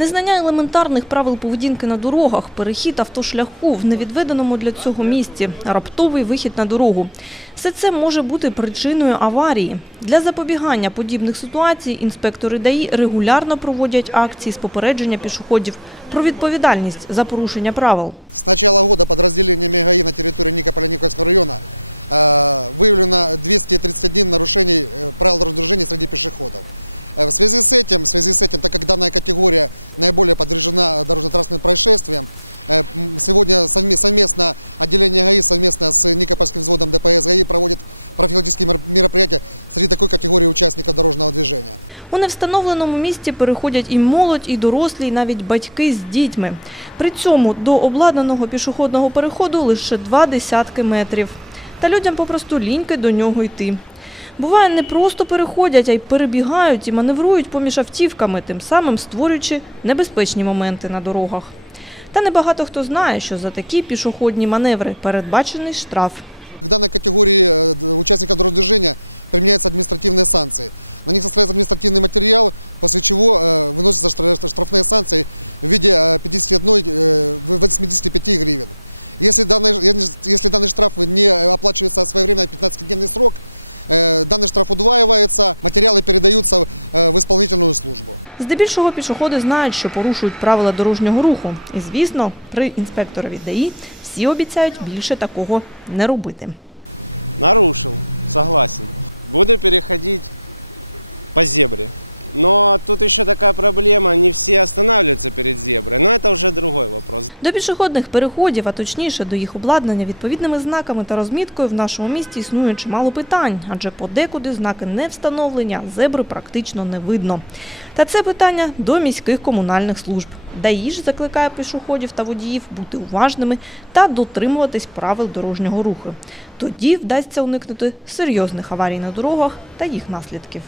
Незнання елементарних правил поведінки на дорогах, перехід автошляху в невідведеному для цього місці, раптовий вихід на дорогу. Все це може бути причиною аварії. Для запобігання подібних ситуацій інспектори ДАІ регулярно проводять акції з попередження пішоходів про відповідальність за порушення правил. С начала года подразделениями ГАИ на территории Никополя Никольского района э, выявлено 231 нарушений э, правил дорожного движения среди пешеходов. Э, В связи с этим, в связи с этим, так как данная категория наиболее подвержена дорожно-транспортным происшествиям, э, м, сегодня совме- совместно отделение ГАИ совместно с Никопольским взводом ДПС ГАИ проводит профилактические мер- мероприятия среди такой категории участников дорожного движения. У невстановленому місці переходять і молодь, і дорослі, і навіть батьки з дітьми. При цьому до обладнаного пішохідного переходу лише два десятки метрів. Та людям попросту ліньки до нього йти. Буває, не просто переходять, а й перебігають і маневрують поміж автівками, тим самим створюючи небезпечні моменти на дорогах. Та небагато хто знає, що за такі пішохідні маневри передбачений штраф. К данной категории э, д- участников дорожного движения применяются административные санкции. На них составляется административный материал, после чего э, выносятся штра- штрафные санкции в виде э, 51, э, в- 85 гривен. Если данный, если данный штраф не оплачивается своевременно 15-дневный срок, э, данный штраф удваивается, материалы передаются э, в исполнительную службу. Здебільшого пішоходи знають, що порушують правила дорожнього руху. І, звісно, при інспекторові ДАІ всі обіцяють більше такого не робити. Нарушил, согласен. Буду переходить по зебре. Но тут еще такая проблема, не все останавливаются перед зеброй. Но это уже другой вопрос. До пішохідних переходів, а точніше до їх обладнання відповідними знаками та розміткою в нашому місті існує чимало питань, адже подекуди знаки не встановлені, а зебри практично не видно. Та це питання до міських комунальних служб. ДАІ ж закликає пішоходів та водіїв бути уважними та дотримуватись правил дорожнього руху. Тоді вдасться уникнути серйозних аварій на дорогах та їх наслідків.